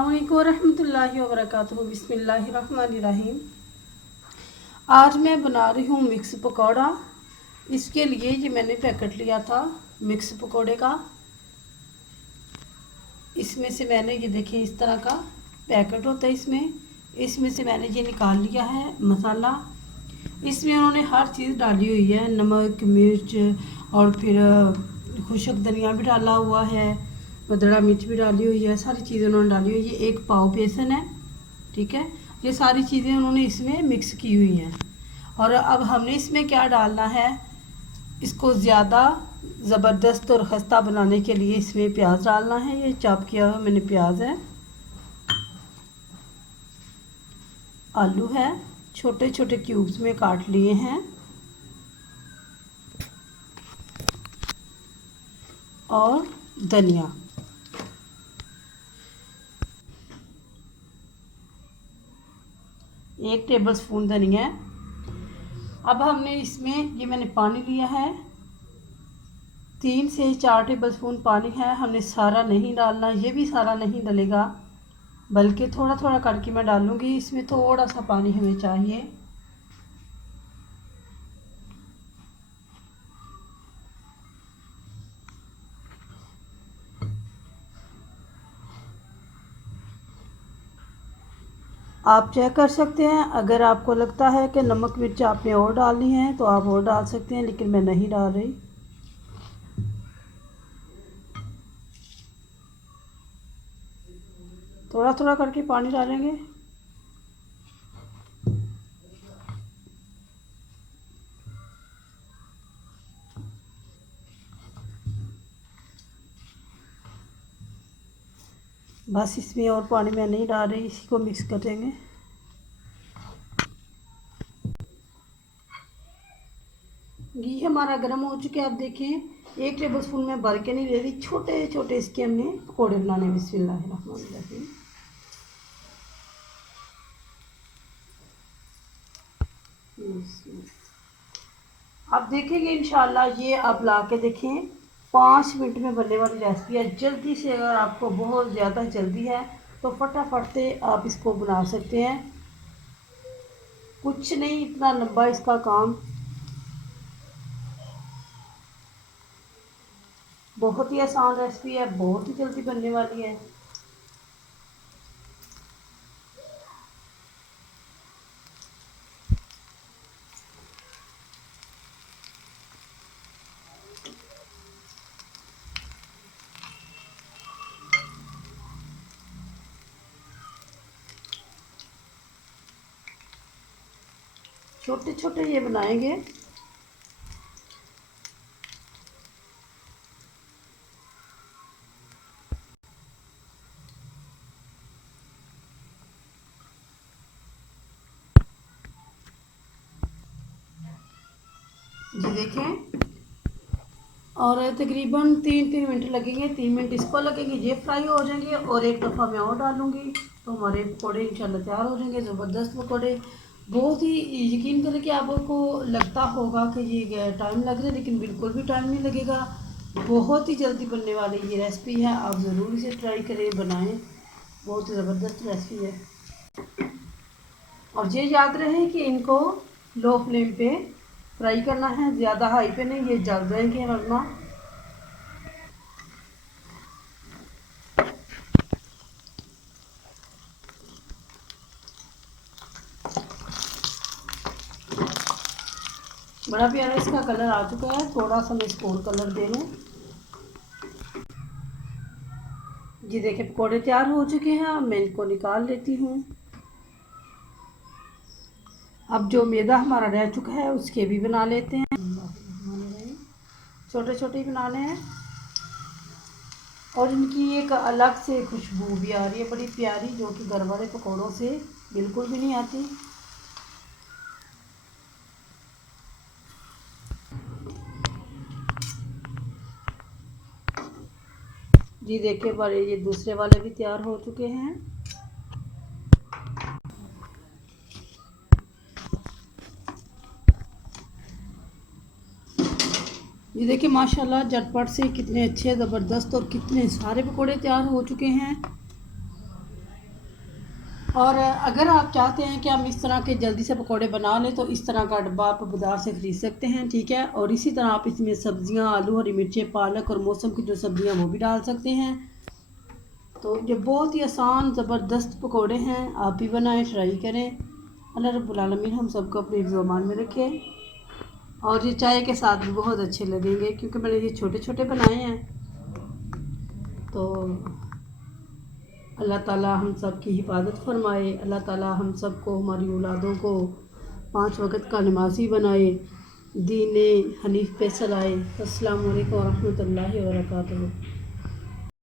अस्सलामुअलैकुम वरहमतुल्लाहि वबरकातुहू। बिस्मिल्लाहिर्रहमानिर्रहीम। आज मैं बना रही हूँ मिक्स पकौड़ा। इसके लिए ये मैंने पैकेट लिया था मिक्स पकौड़े का। इसमें से मैंने ये देखिए इस तरह का पैकेट होता है। इसमें से मैंने ये निकाल लिया है मसाला। इसमें उन्होंने हर चीज़ डाली हुई है, नमक, मिर्च और फिर खुशक धनिया भी डाला हुआ है, मदड़ा मिर्च भी डाली हुई है, सारी चीज़ें उन्होंने डाली हुई है। ये 1 पाव बेसन है, ठीक है। ये सारी चीज़ें उन्होंने इसमें मिक्स की हुई हैं। और अब हमने इसमें क्या डालना है, इसको ज़्यादा ज़बरदस्त और खस्ता बनाने के लिए इसमें प्याज डालना है। ये चॉप किया हुआ मैंने प्याज है, आलू है, छोटे छोटे क्यूब्स में काट लिए हैं, और धनिया। एक टेबल स्पून धनिया है। अब हमने इसमें ये मैंने पानी लिया है, 3 से 4 टेबल स्पून पानी है। हमने सारा नहीं डालना, ये भी सारा नहीं डलेगा, बल्कि थोड़ा थोड़ा करके मैं डालूँगी। इसमें थोड़ा सा पानी हमें चाहिए। आप चेक कर सकते हैं, अगर आपको लगता है कि नमक मिर्च आपने और डालनी है तो आप और डाल सकते हैं, लेकिन मैं नहीं डाल रही। थोड़ा थोड़ा करके पानी डालेंगे। बस इसमें और पानी मैं नहीं डाल रही, इसी को मिक्स करेंगे। घी हमारा गर्म हो चुका है। आप देखें 1 टेबल स्पून में भर के नहीं ले रही, छोटे छोटे इसके हमने पकौड़े बनाने। बिस्मिल्लाहिर्रहमानिर्रहीम। आप देखेंगे इंशाल्लाह, ये आप ला के देखें, 5 मिनट में बनने वाली रेसिपी है। जल्दी से, अगर आपको बहुत ज़्यादा जल्दी है तो फटाफट से आप इसको बना सकते हैं। कुछ नहीं इतना लंबा इसका काम, बहुत ही आसान रेसिपी है, बहुत ही जल्दी बनने वाली है। छोटे छोटे ये बनाएंगे। ये देखें, और तकरीबन 3 मिनट लगेंगे। 3 मिनट इसको लगेंगे, ये फ्राई हो जाएंगे, और एक दफ़ा मैं और डालूँगी तो हमारे पकौड़े इंशाल्लाह तैयार हो जाएंगे। ज़बरदस्त पकौड़े, बहुत ही, यकीन करें कि आपको लगता होगा कि ये टाइम लग रहा है, लेकिन बिल्कुल भी टाइम नहीं लगेगा। बहुत ही जल्दी बनने वाली ये रेसिपी है, आप ज़रूर इसे ट्राई करें, बनाएं। बहुत ही ज़बरदस्त रेसिपी है। और ये याद रहे कि इनको लो फ्लेम पे फ्राई करना है, ज़्यादा हाई पे नहीं, ये जल जाएंगे वरना। बड़ा प्यारा इसका कलर आ चुका है। थोड़ा सा मैं इसको और कलर दे लूँ। ये देखिए पकौड़े तैयार हो चुके हैं, मैं इनको निकाल लेती हूँ। अब जो मैदा हमारा रह चुका है उसके भी बना लेते हैं। छोटे छोटे ही बनाने हैं, और इनकी एक अलग से खुशबू भी आ रही है, बड़ी प्यारी, जो कि घर वाले पकौड़ों से बिल्कुल भी नहीं आती। जी देखिए, बड़े ये दूसरे वाले भी तैयार हो चुके हैं। ये देखिए माशाल्लाह, झटपट से कितने अच्छे, ज़बरदस्त और कितने सारे पकौड़े तैयार हो चुके हैं। और अगर आप चाहते हैं कि हम इस तरह के जल्दी से पकोड़े बना लें तो इस तरह का डब्बा आप बाज़ार से ख़रीद सकते हैं, ठीक है। और इसी तरह आप इसमें सब्ज़ियां, आलू, हरी मिर्चें, पालक और मौसम की जो सब्ज़ियां वो भी डाल सकते हैं। तो ये बहुत ही आसान ज़बरदस्त पकोड़े हैं, आप भी बनाएं, ट्राई करें। अल्लाह रब्बुल आलमीन हम सबको अपने ज़ुबान में रखे। और ये चाय के साथ भी बहुत अच्छे लगेंगे क्योंकि मैंने ये छोटे छोटे बनाए हैं। तो अल्लाह ताला हम सब की हिफाजत फरमाए। अल्लाह ताला हम सब को, हमारी औलादों को 5 वक़्त का नमाज़ी बनाए, दीन हनीफ पे चलाए। अस्सलामु अलैकुम व रहमतुल्लाहि व बरकातुहू।